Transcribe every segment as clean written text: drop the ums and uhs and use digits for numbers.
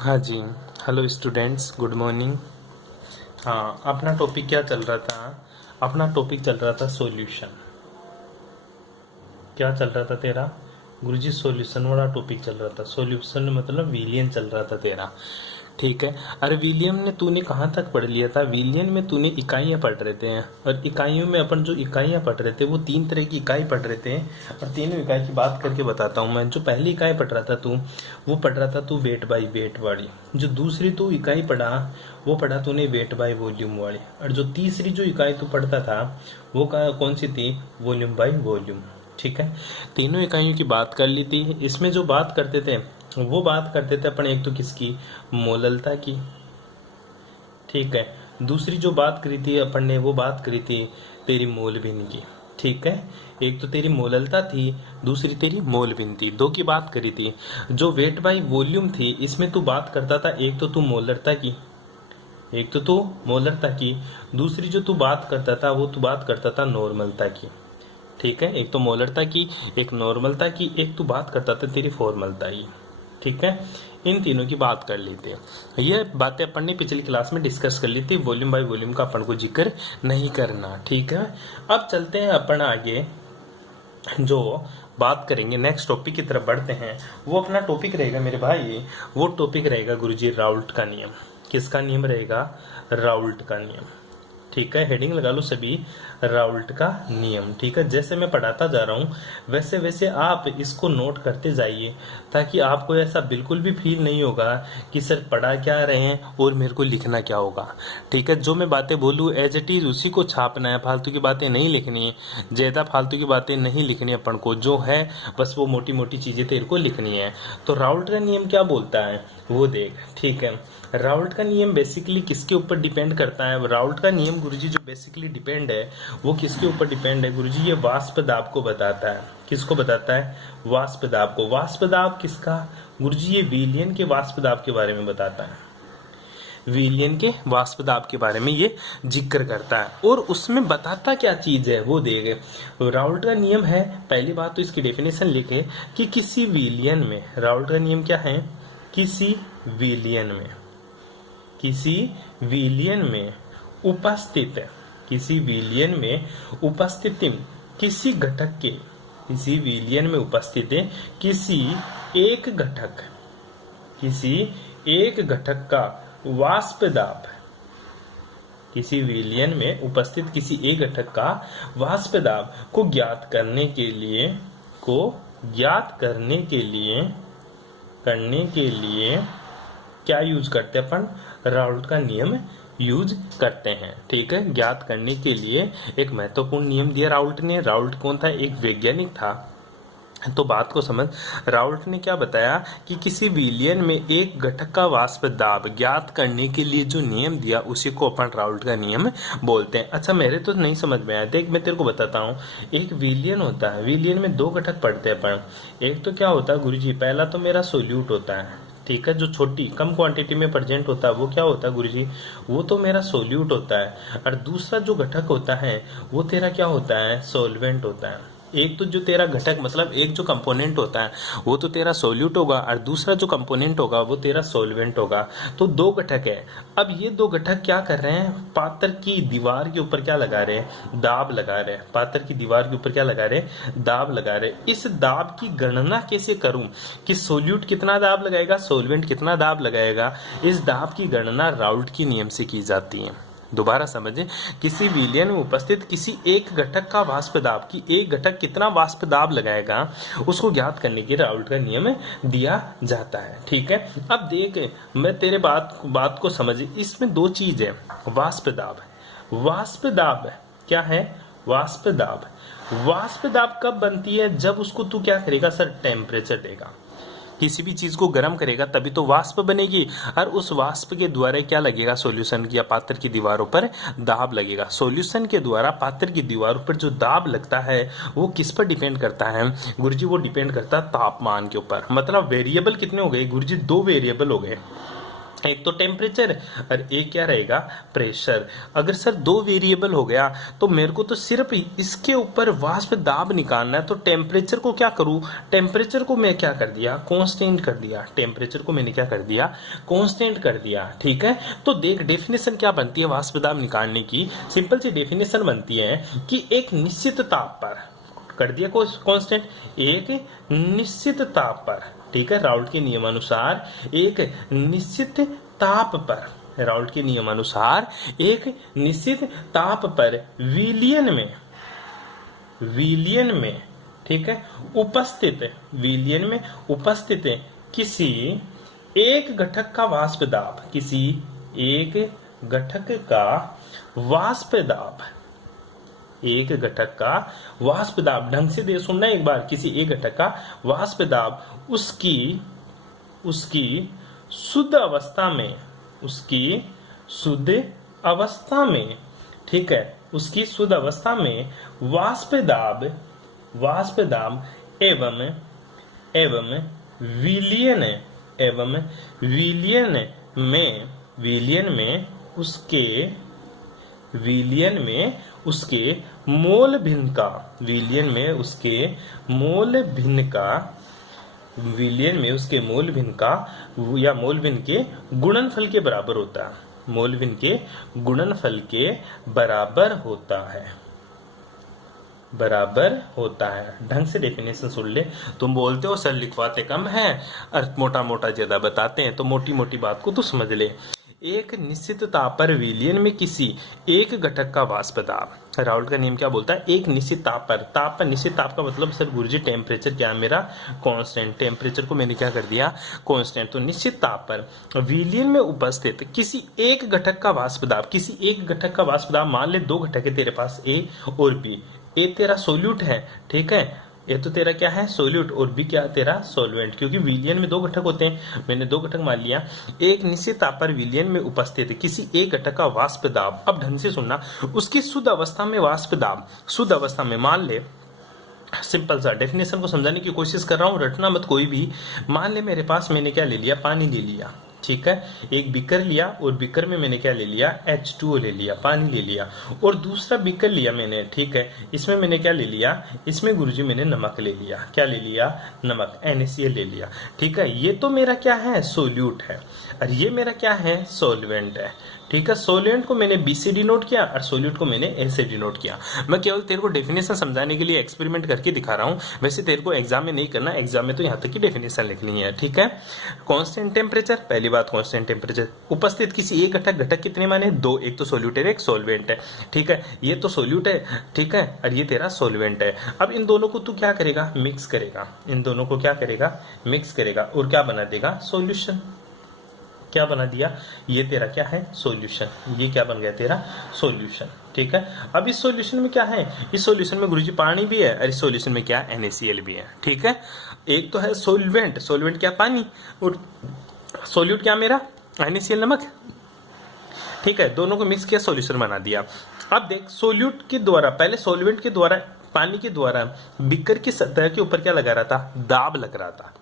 हाँ जी। Hello students, good morning. हाँ, अपना टॉपिक क्या चल रहा था? अपना टॉपिक चल रहा था सॉल्यूशन। क्या चल रहा था तेरा? गुरुजी सॉल्यूशन वाला टॉपिक चल रहा था। सॉल्यूशन मतलब विलियन चल रहा था तेरा। ठीक है। अरे विलियम ने तूने कहाँ तक पढ़ लिया था? विलियन में तूने इकाइयाँ पढ़ रहे थे, और इकाइयों में अपन जो इकाइयाँ पढ़ रहे थे वो 3 तरह की इकाई पढ़ रहे थे। और तीनों इकाई की बात करके बताता हूँ मैं। जो पहली इकाई पढ़ रहा था तू, वो पढ़ रहा था तू वेट बाई वेट वाली। जो दूसरी तू इकाई पढ़ा, वो पढ़ा तूने वेट बाई वॉल्यूम वाली। और जो तीसरी जो इकाई तू पढ़ता था वो कौन सी थी? Volume by volume. ठीक है। तीनों इकाइयों की बात कर ली थी। इसमें जो बात करते थे वो बात करते थे अपन, एक तो किसकी? मोललता की। ठीक है। दूसरी जो बात करी थी अपन ने, वो बात करी थी तेरी मोलबिन की। ठीक है। एक तो तेरी मोललता थी, दूसरी तेरी मोलबिन थी। दो की बात करी थी। जो वेट बाई वॉल्यूम थी, इसमें तू बात करता था एक तो तू मोलरता की, एक तो तू मोलरता की। दूसरी जो तू बात करता था वो तू बात करता था नॉर्मलता की। ठीक है। एक तो मोलरता की, एक नॉर्मलता की, एक तू बात करता था तेरी फॉर्मलता की। ठीक है। इन तीनों की बात कर ली थी। ये बातें अपन ने पिछली क्लास में डिस्कस कर ली थी। वॉल्यूम बाय वॉल्यूम का अपन को जिक्र नहीं करना। ठीक है। अब चलते हैं अपन आगे, जो बात करेंगे नेक्स्ट टॉपिक की तरफ बढ़ते हैं। वो अपना टॉपिक रहेगा मेरे भाई, वो टॉपिक रहेगा गुरुजी राउल्ट का नियम। किसका नियम रहेगा? राउल्ट का नियम। ठीक है। हेडिंग लगा लो सभी, राउल्ट का नियम। ठीक है। जैसे मैं पढ़ाता जा रहा हूँ वैसे वैसे आप इसको नोट करते जाइए, ताकि आपको ऐसा बिल्कुल भी फील नहीं होगा कि सर पढ़ा क्या रहे हैं और मेरे को लिखना क्या होगा। ठीक है। जो मैं बातें बोलूँ एज इट इज उसी को छापना है, फालतू की बातें नहीं लिखनी है। ज़्यादा फालतू की बातें नहीं लिखनी अपन को। जो है बस वो मोटी मोटी चीज़ें तेरे को लिखनी है। तो राउल्ट का नियम क्या बोलता है वो देख। ठीक है। राउल्ट का नियम बेसिकली किसके ऊपर डिपेंड करता है? राउल्ट का नियम गुरुजी जो बेसिकली डिपेंड है वो किसके ऊपर डिपेंड है गुरुजी? ये वाष्प दाब को बताता है। किसको बताता है? वाष्प दाब को। वाष्प दाब किसका? गुरुजी ये विलियन के वाष्प दाब के बारे में बताता है। विलियन के वाष्प दाब के बारे में ये जिक्र करता है, और उसमें बताता क्या चीज है वो देखे। राउल्ट का नियम है, पहली बात तो इसकी डेफिनेशन लिखे कि किसी विलियन में, राउल्ट का नियम क्या है? किसी विलियन में, किसी विलियन में उपस्थित, किसी विलियन में उपस्थिति किसी घटक के, किसी विलियन में उपस्थित है किसी एक घटक, किसी एक घटक का वाष्प दाब, किसी विलियन में उपस्थित किसी एक घटक का वाष्प दाब को ज्ञात करने के लिए, को ज्ञात करने के लिए क्या यूज करते हैं अपन? राउल्ट का नियम यूज करते हैं। ठीक है। ज्ञात करने के लिए एक महत्वपूर्ण नियम दिया राउल्ट ने। राउल्ट कौन था? एक वैज्ञानिक था। तो बात को समझ। राउल्ट ने क्या बताया कि किसी विलियन में एक घटक का वाष्प दाब ज्ञात करने के लिए जो नियम दिया उसी को अपन राउल्ट का नियम बोलते हैं। अच्छा, मेरे तो नहीं समझ में आया, देख मैं तेरे को बताता हूँ। एक विलियन होता है, विलियन में 2 घटक पड़ते हैं अपन। एक तो क्या होता है गुरुजी? पहला तो मेरा सोल्यूट होता है। ठीक है। जो छोटी कम क्वांटिटी में प्रेजेंट होता है वो क्या होता है गुरुजी? वो तो मेरा सोल्यूट होता है। और दूसरा जो घटक होता है वो तेरा क्या होता है? सॉल्वेंट होता है। एक तो जो तेरा घटक मतलब एक जो कंपोनेंट होता है वो तो तेरा सोल्यूट होगा, और दूसरा जो कंपोनेंट होगा वो तेरा सॉल्वेंट होगा। तो 2 घटक है। अब ये 2 घटक क्या कर रहे हैं? पात्र की दीवार के ऊपर क्या लगा रहे हैं? दाब लगा रहे हैं। पात्र की दीवार के ऊपर क्या लगा रहे हैं? दाब लगा रहे हैं। इस दाब की गणना कैसे करूं कि सोल्यूट कितना दाब लगाएगा, सॉल्वेंट कितना दाब लगाएगा? इस दाब की गणना राउल्ट के नियम से की जाती है। दोबारा समझें, किसी विलियन में उपस्थित किसी एक घटक का वाष्प दाब, की एक घटक कितना वाष्प दाब लगाएगा उसको ज्ञात करने के राउल्ट का नियम दिया जाता है। ठीक है। अब देख, मैं तेरे बात को समझ। इसमें 2 चीज है, वाष्प दाब, वाष्प दाब क्या है? वाष्प दाब, वाष्प दाब कब बनती है? जब उसको तू क्या करेगा सर? टेम्परेचर देगा। किसी भी चीज को गर्म करेगा तभी तो वाष्प बनेगी, और उस वाष्प के द्वारा क्या लगेगा? सॉल्यूशन या पात्र की दीवारों पर दाब लगेगा। सॉल्यूशन के द्वारा पात्र की दीवारों पर जो दाब लगता है वो किस पर डिपेंड करता है गुरुजी? वो डिपेंड करता है तापमान के ऊपर। मतलब वेरिएबल कितने हो गए गुरुजी? 2 वेरिएबल हो गए। एक तो टेम्परेचर और एक क्या रहेगा, प्रेशर। अगर सर दो वेरिएबल हो गया तो मेरे को तो सिर्फ इसके ऊपर वाष्प दाब निकालना है, तो टेम्परेचर को क्या करूं, टेम्परेचर को मैं क्या कर दिया, कांस्टेंट कर दिया। टेम्परेचर को मैंने क्या कर दिया, कांस्टेंट कर दिया। ठीक है, तो देख डेफिनेशन क्या बनती है वाष्प दाब निकालने की, सिंपल सी डेफिनेशन बनती है कि एक निश्चित ताप पर कर दिया कांस्टेंट, एक निश्चित ताप पर, ठीक है, राउल्ट के नियमानुसार एक निश्चित ताप पर, राउल्ट के नियमानुसार एक निश्चित ताप पर विलियन में, ठीक है, विलियन में उपस्थित किसी एक घटक का वाष्प दाब, किसी एक घटक का वाष्प दाब, एक घटक का वाष्प दाब, ढंग से दे सुनना एक बार, किसी एक घटक का वाष्प दाब उसकी शुद्ध अवस्था में, उसकी शुद्ध अवस्था में, ठीक है, उसकी शुद्ध अवस्था में वाष्प दाब एवं विलियन में उसके मोल भिन्न का, विलियन में उसके मोल भिन्न का या मोल भिन्न के गुणनफल के बराबर होता है, मोल भिन्न के गुणनफल के बराबर होता है। ढंग से डेफिनेशन सुन ले। तुम बोलते हो सर लिखवाते कम है और मोटा मोटा ज्यादा बताते हैं, तो मोटी मोटी बात को तू समझ ले। एक निश्चित ताप पर विलियन में किसी एक घटक का वाष्प दाब, राउल्ट का नियम क्या बोलता है, एक निश्चित ताप पर निश्चित ताप का मतलब सर गुरुजी टेम्परेचर क्या है मेरा, कांस्टेंट, टेम्परेचर को मैंने क्या कर दिया, कांस्टेंट। तो निश्चित ताप पर विलियन में उपस्थित किसी एक घटक का वाष्प दाब, किसी एक घटक का वाष्प दाब, मान ले दो घटक है तेरे पास ए और बी, ए तेरा सोल्यूट है, ठीक है, ये तो तेरा क्या है सोल्यूट, और बी क्या तेरा सॉल्वेंट, क्योंकि विलियन में दो घटक होते हैं, मैंने दो घटक मान लिया। एक निश्चित ताप पर विलियन में उपस्थित किसी एक घटक का वाष्प दाब, अब ढंग से सुनना, उसकी शुद्ध अवस्था में वाष्प दाब, शुद्ध अवस्था में मान ले, सिंपल सा डेफिनेशन को समझाने की कोशिश कर रहा हूं, रटना मत कोई भी। मान ले मेरे पास मैंने क्या ले लिया, पानी ले लिया, ठीक है, एक बीकर लिया और बीकर में मैंने क्या ले लिया, H2O ले लिया, पानी ले लिया, और दूसरा बीकर लिया मैंने, ठीक है, इसमें मैंने क्या ले लिया, इसमें गुरुजी मैंने नमक ले लिया, क्या ले लिया, नमक, NaCl ले लिया, ठीक है। ये तो मेरा क्या है, सोल्यूट है, और ये मेरा क्या है, सॉल्वेंट है, ठीक है। सोल्वेंट को मैंने बी से डिनोट किया और सोल्यूट को मैंने ए से डिनोट किया। मैं केवल तेरे को डेफिनेशन समझाने के लिए एक्सपेरिमेंट करके दिखा रहा हूं, वैसे तेरे को एग्जाम में नहीं करना, एग्जाम में तो यहाँ तक की डेफिनेशन लिखनी है, ठीक है। कांस्टेंट टेम्परेचर, पहली बात कांस्टेंट टेम्परेचर, उपस्थित किसी एक घटक, घटक कितने माने, दो, एक तो सोल्यूट है एक सॉल्वेंट है, ठीक है, ये तो सोल्यूट है, ठीक है, और ये तेरा सॉल्वेंट है। अब इन दोनों को तू क्या करेगा, मिक्स करेगा, इन दोनों को क्या करेगा, मिक्स करेगा, और क्या बना देगा, सॉल्यूशन। क्या बना दिया, ये तेरा क्या है, सॉल्यूशन, ये क्या बन गया तेरा, सॉल्यूशन, ठीक है। अब इस सॉल्यूशन में क्या है, इस सॉल्यूशन में गुरुजी पानी भी है और इस सॉल्यूशन में क्या, NaCl भी है, ठीक है। एक तो है सॉल्वेंट, सॉल्वेंट क्या, पानी, और सॉल्यूट क्या मेरा, NaCl, नमक, ठीक है, दोनों को मिक्स किया, सॉल्यूशन बना दिया। अब देख सोल्यूट के द्वारा, पहले सॉल्वेंट के द्वारा, पानी के द्वारा बीकर की सतह के ऊपर क्या लगा रहा था, दाब लग रहा था,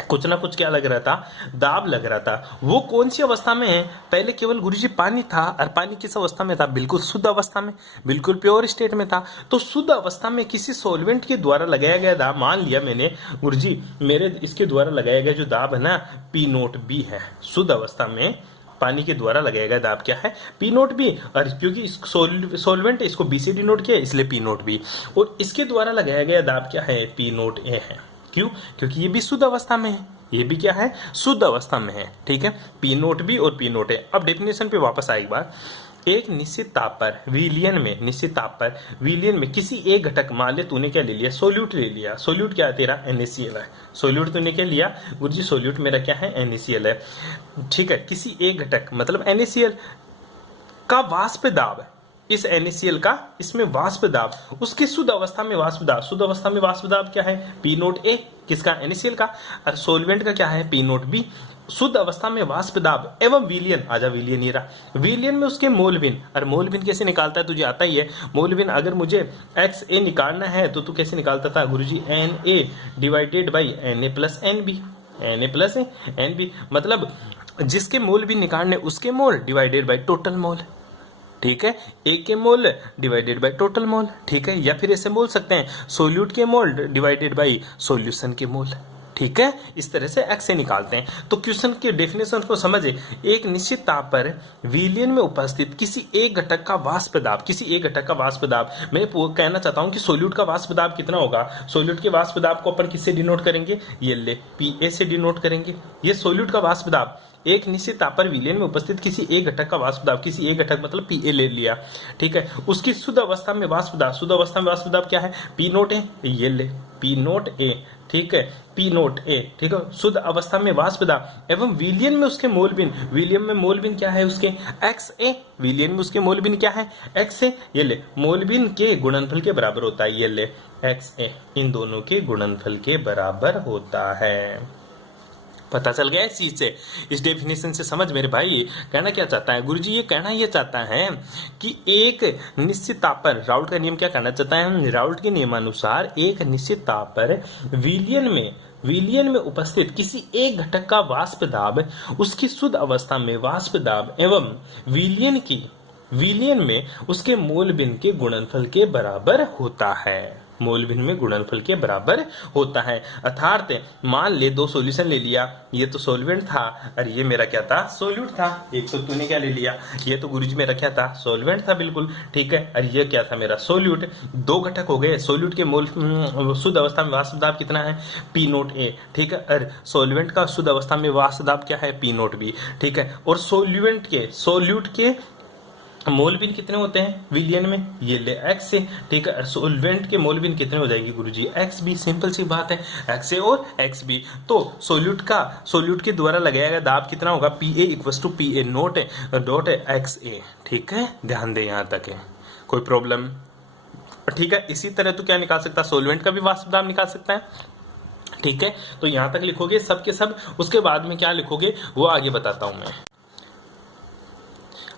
कुछ ना कुछ क्या लग रहा था, दाब लग रहा था। वो कौन सी अवस्था में है, पहले केवल गुरुजी पानी था, और पानी किस अवस्था में था, बिल्कुल शुद्ध अवस्था में, बिल्कुल प्योर स्टेट में था। तो शुद्ध अवस्था में किसी सॉल्वेंट के द्वारा लगाया गया दाब, मान लिया मैंने गुरुजी मेरे इसके द्वारा लगाया गया जो दाब है ना, P0B है, शुद्ध अवस्था में पानी के द्वारा लगाया गया दाब क्या है, P0B, और क्योंकि सॉल्वेंट है इसको B से डिनोट किया इसलिए P0B, और इसके द्वारा लगाया गया दाब क्या है, P0A है। क्यों, क्योंकि ये भी शुद्ध अवस्था में है, ये भी क्या है, शुद्ध अवस्था में है, ठीक है, P0B और P0A। अब डेफिनेशन पे वापस आए एक बार, एक निश्चित ताप पर विलियन में, निश्चित ताप पर विलियन में किसी एक घटक, मान ले तूने क्या ले लिया, सोल्यूट ले लिया, सोल्यूट क्या है तेरा, NaCl है, सोल्यूट तूने क्या लिया गुरुजी, सोल्यूट मेरा क्या है, NaCl है, ठीक है। किसी एक घटक मतलब NaCl का वाष्प दाब, इस NaCl का इसमें वाष्प दाब, उसकी शुद्ध अवस्था में वाष्प दाब, शुद्ध अवस्था में वाष्प दाब क्या है, P0A, किसका, NaCl का, और सॉल्वेंट का क्या है, P0B, शुद्ध अवस्था में वाष्प दाब एवं विलियन, आजा विलियन ये रहा, विलियन में उसके मोल भिन्न, और मोल भिन्न कैसे निकालता है तुझे आता ही है, मोल भिन्न अगर मुझे XA निकालना है तो तू कैसे निकालता था गुरुजी, Na divided by Na plus NB, Na plus NB, मतलब जिसके मोल भी निकालने उसके मोल डिवाइडेड बाय टोटल मोल, ठीक है, ए के मोल डिवाइडेड बाय टोटल मोल, ठीक है, या फिर ऐसे बोल सकते हैं सोल्यूट के मोल डिवाइडेड बाय सॉल्यूशन के मोल, ठीक है। इस तरह से एक्स से निकालते हैं। तो क्वेश्चन के डेफिनेशन को समझे, एक निश्चित ताप पर विलयन में उपस्थित किसी एक घटक का वाष्प दाब, किसी एक घटक का वाष्प दाब, मैं कहना चाहता हूं कि सोल्यूट का वाष्प दाब कितना होगा। सोल्यूट के वाष्प दाब को अपन किससे डिनोट करेंगे, ये ले पीए से डिनोट करेंगे। ये सोल्यूट का वाष्प दाब एक निश्चित ताप पर विलयन में उपस्थित किसी एक घटक का वाष्प दाब, किसी एक घटक मतलब पीए ले लिया, ठीक है, उसकी शुद्ध अवस्था में वाष्प दाब, शुद्ध अवस्था में वाष्प दाब क्या है, पी नोट ए, ये ले पी नोट ए, ठीक है, पी नोट ए, ठीक है, शुद्ध अवस्था में वाष्प दाब एवं विलयन में उसके मोलबिन, विलयन में मोलबिन क्या है उसके एक्स ए, विलयन में उसके मोलबिन क्या है एक्स ए, ये ले मोलबिन के गुणनफल के बराबर होता है, ये ले एक्स ए, इन दोनों के गुणनफल के बराबर होता है। पता चल गया इस चीज से, इस डेफिनेशन से समझ मेरे भाई कहना क्या चाहता है गुरुजी, ये कहना ये चाहता है कि एक निश्चित ताप पर, राउल्ट का नियम क्या कहना चाहता है, राउल्ट के नियमानुसार एक निश्चित ताप पर विलयन में उपस्थित किसी एक घटक का वाष्प दाब उसकी शुद्ध अवस्था में वाष्प दाब एवं विलयन में उसके मोलबिन के गुणनफल के बराबर होता है, मोलबिन में गुणनफल के बराबर होता है। अर्थात मान ले दो सॉल्यूशन ले लिया, ये तो सॉल्वेंट था और ये मेरा क्या था, सोल्यूट था। एक तो तूने क्या ले लिया, ये तो गुरुजी मेरा क्या था, सॉल्वेंट था बिल्कुल, ठीक है, और ये क्या था मेरा सोल्यूट। दो घटक हो गए, सोल्यूट के मोल शुद्ध अवस्था में वाष्प दाब कितना है, पी नोट ए, ठीक है, और सॉल्वेंट का शुद्ध अवस्था में वाष्प दाब क्या है, पी नोट बी, ठीक है, और सोल्यूट के मोलबिन कितने होते हैं विलयन में, ये ले एक्स से, ठीक है, सोल्वेंट के मोलबिन कितने हो जाएगी गुरुजी, एक्स बी, सिंपल सी बात है, एक्स ए और एक्स बी। तो सोल्यूट के द्वारा लगाया गया दाब कितना होगा, P A equal to P A dot X A, ठीक है, ध्यान दे यहाँ तक है, कोई प्रॉब्लम, ठीक है। इसी तरह तो क्या निकाल सकता है, सोल्वेंट का भी वाष्प दाब निकाल सकता है, ठीक है। तो यहां तक लिखोगे सब के सब, उसके बाद में क्या लिखोगे वो आगे बताता हूं मैं।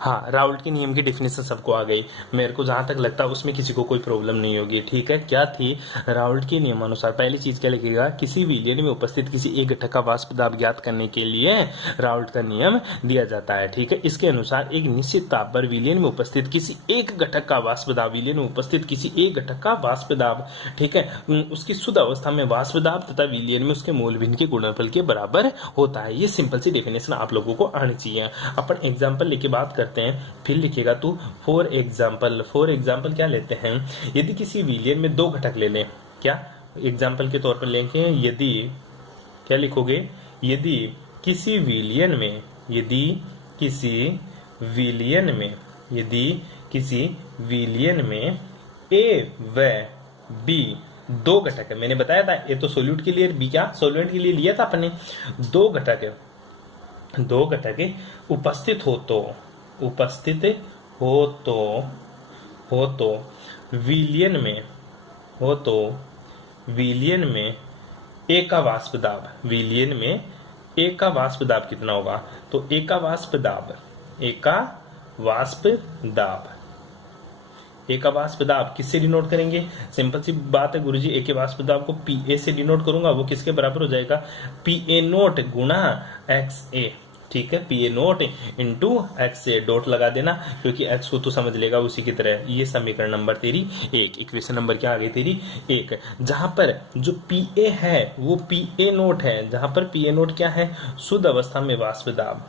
हाँ, राउल्ट के नियम की डेफिनेशन सबको आ गई, मेरे को जहां तक लगता है उसमें किसी को कोई प्रॉब्लम नहीं होगी, ठीक है। क्या थी, राउल्ट के नियमानुसार पहली चीज क्या लिखेगा, किसी विलयन में उपस्थित किसी एक घटक का वाष्प दाब ज्ञात करने के लिए राउल्ट का नियम दिया जाता है, ठीक है। इसके अनुसार एक निश्चित ताप पर विलयन में उपस्थित किसी एक घटक का वाष्प दाब, विलयन में उपस्थित किसी एक घटक का वाष्प दाब, ठीक है, उसकी शुद्ध अवस्था में वाष्प दाब तथा विलयन में उसके मोलबिन के गुणनफल के बराबर होता है। ये सिंपल सी डेफिनेशन आप लोगों को आनी चाहिए। अपन एग्जाम्पल लेके बात करते हैं, फिर लिखेगा तू फॉर एग्जाम्पल क्या लेते हैं, यदि किसी विलयन में दो घटक ले लें, क्या एग्जाम्पल के तौर पर लेंगे, यदि क्या लिखोगे, यदि किसी विलयन में ए व बी दो घटक है, मैंने बताया था ये तो सोल्यूट के लिए, बी क्या सॉल्वेंट के लिए लिया था अपने, दो घटक उपस्थित हो तो विलयन में ए का वाष्प दाब, विलयन में ए का वाष्प दाब कितना होगा, तो ए का वाष्प दाब किससे डिनोट करेंगे, सिंपल सी बात है गुरुजी, ए के वाष्प दाब को पी ए से डिनोट करूंगा, वो किसके बराबर हो जाएगा, पी ए नोट गुणा एक्स ए, ठीक है, P A note into x से डॉट लगा देना, क्योंकि एक्स को तो समझ लेगा उसी की तरह। ये समीकरण नंबर तेरी एक, इक्वेशन नंबर क्या आ गई तेरी एक, जहां पर जो पी ए है वो पी ए नोट है, जहां पर पी ए नोट क्या है, शुद्ध अवस्था में वाष्प दाब,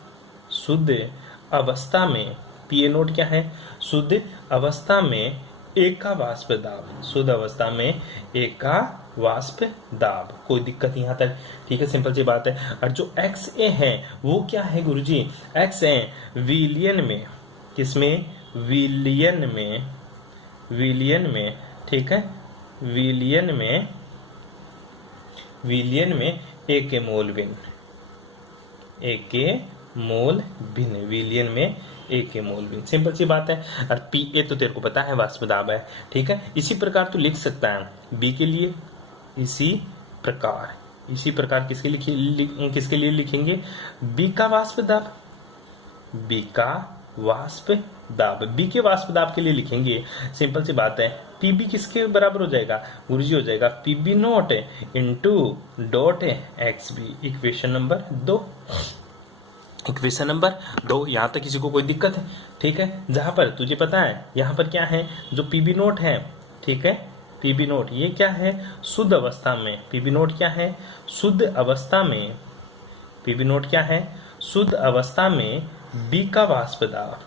शुद्ध अवस्था में पी ए नोट क्या है, शुद्ध अवस्था में एक का वाष्प दाब, शुद्ध अवस्था में एक का वाष्प दाब, कोई दिक्कत यहां तक, ठीक है, सिंपल सी बात है। और जो एक्स ए है वो क्या है गुरुजी, एक्स ए विलयन में, किसमें, विलयन में, ठीक है, विलयन में ए के मोलबिन, विलयन में ए के मोलबिन, सिंपल सी बात है। और पी ए तो तेरे को पता है वाष्प दाब है, ठीक है। इसी प्रकार तू लिख सकता है बी के लिए, इसी प्रकार किसके लिए लिखेंगे, बी का वाष्प दाब, बी के वाष्प दाब के लिए लिखेंगे, सिंपल सी बात है, पीबी किसके बराबर हो जाएगा गुरुजी, हो जाएगा PB naught into dot x B, equation number 2, equation number 2, यहाँ तक किसी को कोई दिक्कत है? ठीक है, जहाँ पर तुझे पता है यहाँ पर क्या है, जो पीबी नोट है, ठीक है, पीबी नोट ये क्या है, शुद्ध अवस्था में, पीबी नोट क्या है, शुद्ध अवस्था में, पीबी नोट क्या है, शुद्ध अवस्था में बी का वाष्प दाब,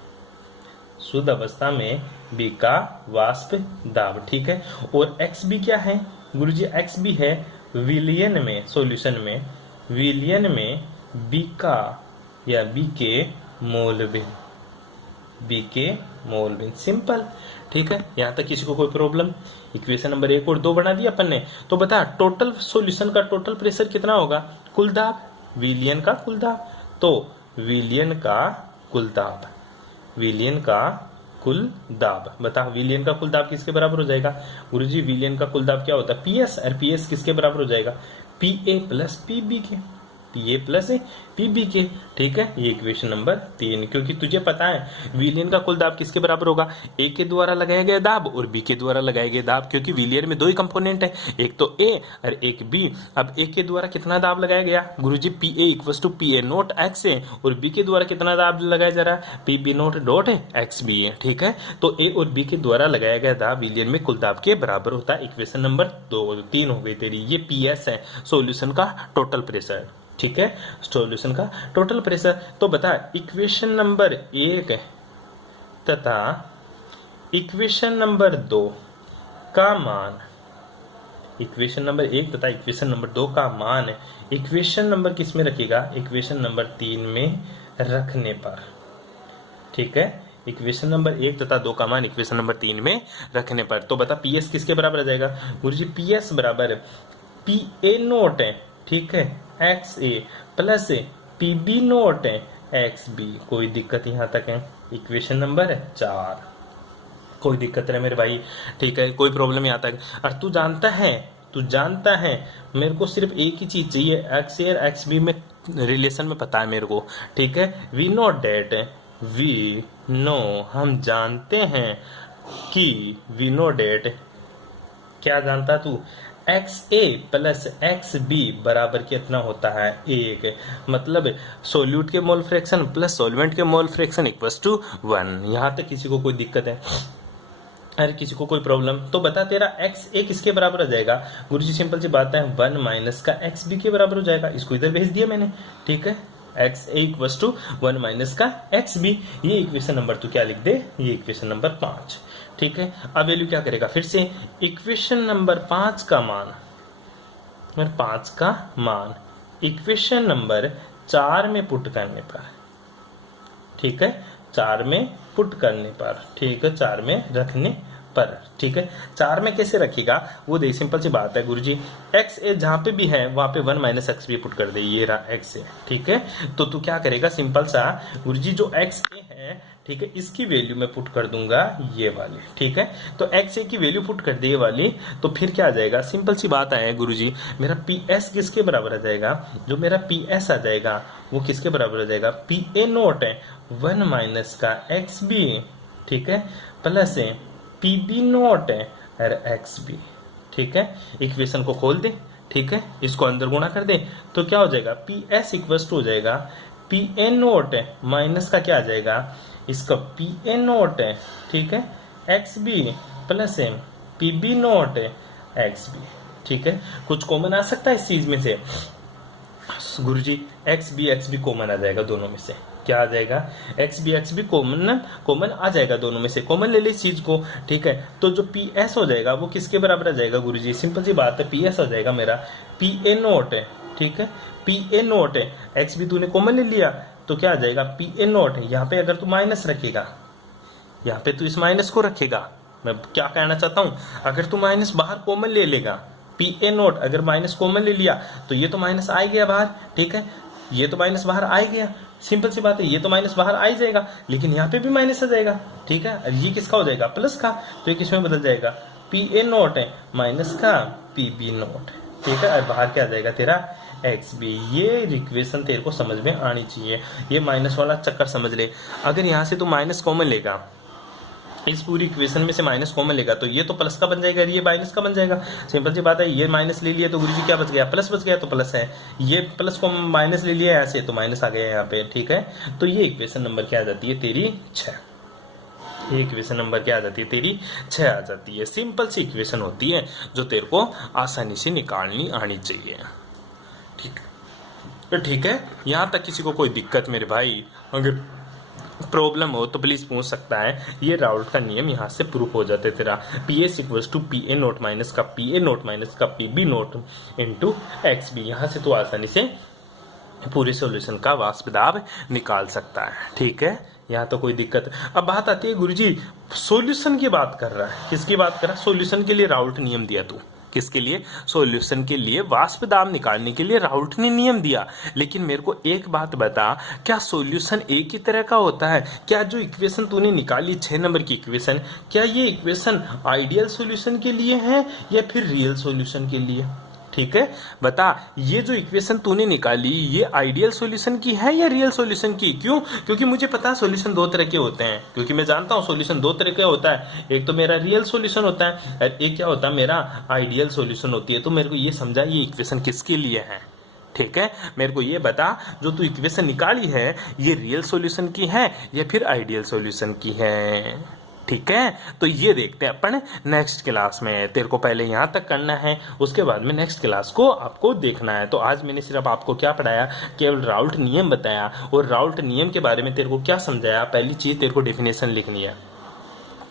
शुद्ध अवस्था में बी का वाष्प दाब, ठीक है। और एक्स बी क्या है गुरुजी, एक्स बी है विलियन में, सॉल्यूशन में, विलियन में बी का या बी के मोलविन, बी के मोलविन, सिंपल, ठीक है। यहां तक किसी को कोई प्रॉब्लम? इक्वेशन नंबर 1 और 2 बना दिया अपन ने। तो बता टोटल सॉल्यूशन का टोटल प्रेशर कितना होगा, कुल दाब, विलियन का कुल दाब, तो विलियन का कुल दाब, विलियन का कुल दाब, बता विलियन का कुल दाब किसके बराबर हो जाएगा गुरुजी, विलियन का कुल दाब क्या होता है, पीएस, और पीएस किसके बराबर हो जाएगा, पीए प्लस पीबी के, पीए प्लस पीबी के, ठीक है। ये इक्वेशन नंबर 3, क्योंकि तुझे पता है विलियन का कुल दाब किसके बराबर होगा, ए के द्वारा लगाया गया दाब और बी के द्वारा लगाया गया दाब, क्योंकि विलियन में 2 ही कंपोनेंट है, एक तो ए और एक बी। अब ए के द्वारा कितना दाब लगाया गया गुरुजी, P A equal to P A naught X A, और बी के द्वारा कितना दाब लगाया जा रहा है, P B naught dot x B A, ठीक है। तो ए और बी के द्वारा लगाया गया दाब विलियन में कुल दाब के बराबर होता है। इक्वेशन नंबर 3 हो गई तेरी, ये पी एस है, सोल्यूशन का टोटल प्रेशर, ठीक है, सॉल्यूशन का टोटल प्रेशर। तो बता इक्वेशन नंबर 1 तथा इक्वेशन नंबर 2 का मान, इक्वेशन नंबर 1 तथा इक्वेशन नंबर 2 का मान इक्वेशन नंबर किस में रखेगा, इक्वेशन नंबर 3 में रखने पर, ठीक है। इक्वेशन नंबर 1 तथा 2 का मान इक्वेशन नंबर 3 में रखने पर। तो बता पीएस किसके बराबर आ जाएगा गुरुजी, पीएस बराबर पी ए नोट है, ठीक है, x A plus P B naught है एक्स बी। कोई दिक्कत यहाँ तक है? इक्वेशन नंबर 4, कोई दिक्कत है मेरे भाई, ठीक है, कोई प्रॉब्लम यहाँ तक? और तू जानता है मेरे को सिर्फ एक ही चीज चाहिए, एक्स ए और एक्स बी में रिलेशन में पता है मेरे को, ठीक है। We know that, we know, हम जानते हैं कि, वी नो डेट, क्या जानता तू, x A plus x B बराबर कितना होता है 1, मतलब सोल्यूट के मोल फ्रैक्शन प्लस सॉल्वेंट के मोल फ्रैक्शन इक्वल्स टू 1। यहाँ तक किसी को कोई दिक्कत है? अरे किसी को कोई प्रॉब्लम? तो बता तेरा एक्स ए किसके बराबर हो जाएगा गुरुजी, सिंपल सी बात है 1 माइनस का एक्स बी के बराबर हो जाएगा, इसको इधर भेज दिया मैंने, ठीक है, x A equals to 1 minus का एक्स बी। ये इक्वेशन नंबर तू क्या लिख दे, ये इक्वेशन नंबर 5, ठीक है। अब वैल्यू क्या करेगा, फिर से इक्वेशन नंबर 5 का मान, 5 का मान इक्वेशन नंबर 4 में पुट करने पर, ठीक है, 4 में पुट करने पर, ठीक है, 4 में रखने पर, ठीक है। 4 में कैसे रखेगा वो दे, सिंपल सी बात है गुरुजी, एक्स ए जहां पे भी है वहां पे 1 माइनस एक्स बी पुट कर दे, ये रहा एक्स ए, ठीक है। तो तू क्या करेगा, सिंपल सा गुरुजी, जो एक्स ए है, ठीक है, इसकी वैल्यू मैं पुट कर दूंगा ये वाली, ठीक है। तो एक्स ए की वैल्यू पुट कर दे ये वाली, तो फिर क्या आ जाएगा, सिंपल सी बात है गुरुजी, मेरा पी एस किसके बराबर आ जाएगा, जो मेरा पी एस आ जाएगा वो किसके बराबर आ जाएगा, पी ए नोट है 1 माइनस का एक्स बी, ठीक है, प्लस पी बी नोट है और एक्स बी, ठीक है। इक्वेशन को खोल दे, ठीक है, इसको अंदर गुणा कर दे, तो क्या हो जाएगा, पी एस इक्वल टू हो जाएगा पी ए नोट है माइनस का क्या आ जाएगा, इसका पी ए नोट है, ठीक है, x B plus P B naught है एक्स बी, ठीक है। कुछ कॉमन आ सकता है इस चीज में से गुरुजी, एक्स बी कॉमन आ जाएगा दोनों में से, क्या आ जाएगा, एक्स बी कॉमन आ जाएगा दोनों में से, कॉमन ले ले इस चीज को, ठीक है। तो जो पी एस हो जाएगा वो किसके बराबर आ जाएगा गुरुजी, सिंपल सी बात है, पी एस हो जाएगा मेरा पी ए नोट है, ठीक है, पी ए नोट है, एक्स बी तूने कॉमन ले लिया तो क्या आ जाएगा, पी ए नोट। यहाँ पे अगर तू माइनस रखेगा, यहाँ पे तू इस माइनस को रखेगा, मैं क्या कहना चाहता हूँ, अगर तू माइनस बाहर कॉमन ले लेगा, पी ए नोट अगर माइनस कॉमन ले लिया तो ये तो माइनस आ गया बाहर, ठीक है, ये तो माइनस बाहर आ गया, सिंपल सी बात है, ये तो माइनस बाहर आ ही जाएगा, लेकिन यहाँ पे भी माइनस आ जाएगा, ठीक है। ये किसका हो जाएगा, प्लस का, तो ये किसमें बदल जाएगा, पी ए नोट है माइनस का पी बी नोट, ठीक है, और बाहर क्या आ जाएगा तेरा एक्स बी। ये इक्वेशन तेरे को समझ में आनी चाहिए, ये माइनस वाला चक्कर समझ ले। अगर यहाँ से तू माइनस कॉमन लेगा, इस पूरी इक्वेशन में से माइनस कॉमन लेगा तो ये तो प्लस का बन जाएगा, ये माइनस का बन जाएगा। सिंपल सी बात है, ये माइनस ले लिया तो गुरुजी क्या बच गया, प्लस बच गया, तो प्लस है। ये प्लस को माइनस ले लिया ऐसे तो माइनस आ गया यहाँ पे, ठीक है। तो ये इक्वेशन नंबर क्या आ जाती है तेरी 6। ये इक्वेशन नंबर क्या आ जाती है तेरी 6 आ जाती है। सिंपल सी इक्वेशन होती है जो तेरे को आसानी से निकालनी आनी चाहिए, ठीक। तो ठीक है, यहाँ तक किसी को कोई दिक्कत मेरे भाई, अगर प्रॉब्लम हो तो प्लीज पूछ सकता है। ये राउल्ट का नियम यहाँ से प्रूफ हो जाता है तेरा। P S equals to P A naught minus का पी ए नोट माइनस का P B naught into x B. यहाँ से तो आसानी से पूरे सॉल्यूशन का वाष्प दाब निकाल सकता है, ठीक है। यहाँ तो कोई दिक्कत। अब बात आती है गुरुजी सॉल्यूशन की बात कर रहा है, किसकी बात कर रहा है, सॉल्यूशन के लिए राउल्ट नियम दिया तू, किसके लिए, सॉल्यूशन के लिए वाष्प दाब निकालने के लिए राउल्ट ने नियम दिया। लेकिन मेरे को एक बात बता, क्या सॉल्यूशन एक ही तरह का होता है? क्या जो इक्वेशन तूने निकाली 6 नंबर की इक्वेशन, क्या ये इक्वेशन आइडियल सॉल्यूशन के लिए है या फिर रियल सॉल्यूशन के लिए? ठीक है, बता ये जो इक्वेशन तूने निकाली ये आइडियल सॉल्यूशन की है या रियल सॉल्यूशन की? क्यों? क्योंकि मुझे पता है सॉल्यूशन 2 तरह के होते हैं, क्योंकि मैं जानता हूं सॉल्यूशन 2 तरह का होता है। एक तो मेरा रियल सॉल्यूशन होता है और एक क्या होता है, मेरा आइडियल सॉल्यूशन होती है। तो मेरे को ये समझा ये इक्वेशन किसके लिए है, ठीक है। मेरे को ये बता जो तू इक्वेशन निकाली है ये रियल सॉल्यूशन की है या फिर आइडियल सॉल्यूशन की है, ठीक है। तो ये देखते हैं अपन नेक्स्ट क्लास में। तेरे को पहले यहाँ तक करना है, उसके बाद में नेक्स्ट क्लास को आपको देखना है। तो आज मैंने सिर्फ आपको क्या पढ़ाया, केवल राउल्ट नियम बताया, और राउल्ट नियम के बारे में तेरे को क्या समझाया। पहली चीज तेरे को डेफिनेशन लिखनी है।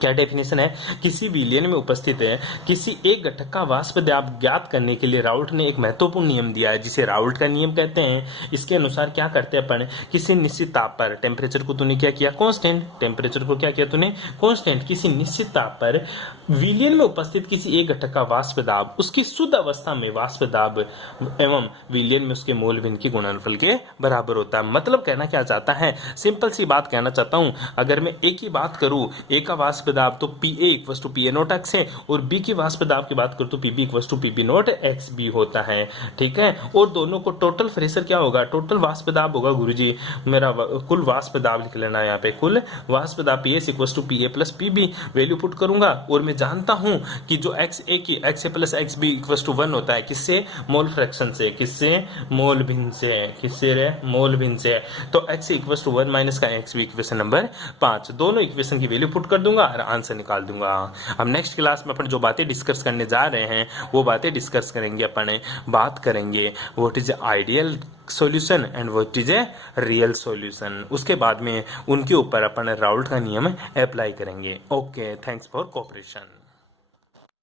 क्या डेफिनेशन है, किसी विलयन में उपस्थित है किसी एक घटक का वाष्प दाब ज्ञात करने के लिए राउल्ट ने एक महत्वपूर्ण नियम दिया है जिसे राउल्ट का नियम कहते हैं। इसके अनुसार क्या करते हैं अपन, किसी निश्चित ताप पर, टेम्परेचर को तूने क्या किया कांस्टेंट, टेम्परेचर को क्या किया तूने कांस्टेंट, किसी निश्चित ताप पर विलयन में उपस्थित किसी एक घटक का वाष्प दाब उसकी शुद्ध अवस्था में वाष्प दाब एवं विलयन में उसके मोल भिन्न के गुणनफल के बराबर होता है। मतलब कहना क्या चाहता है, सिंपल सी बात कहना चाहता हूं, अगर मैं एक ही बात करूं, ए का वाष्प दाब तो P A equal to P A naught x है, और बी की वाष्प दाब की बात करूं तो P B equal to P B naught x B होता है, ठीक है। और दोनों को टोटल प्रेशर क्या होगा, टोटल वाष्प दाब होगा गुरुजी, मेरा कुल वाष्प दाब लिख लेना यहाँ पे, कुल वाष्प दाब P S equal to P A plus P B, value put करूंगा और मैं जानता हूं कि जो एक्स ए की x A plus x B equal to 1 होता है, किससे, मोल फ्रैक्शन से, किससे, मोल भिन्न से, किससे रे, मोल भिन्न से। तो एक्स इक्वल टू 1 माइनस का एक्स बी इक्वेशन नंबर 5, दोनों इक्वेशन की वैल्यू पुट कर दूंगा और आंसर निकाल दूंगा। अब नेक्स्ट क्लास में अपन जो बातें डिस्कस करने जा रहे हैं वो बातें डिस्कस करेंगे, अपन बात करेंगे what is ideal solution and what is a real solution. उसके बाद में उनके ऊपर अपन राउल्ट का नियम अप्लाई करेंगे। Okay, thanks for cooperation.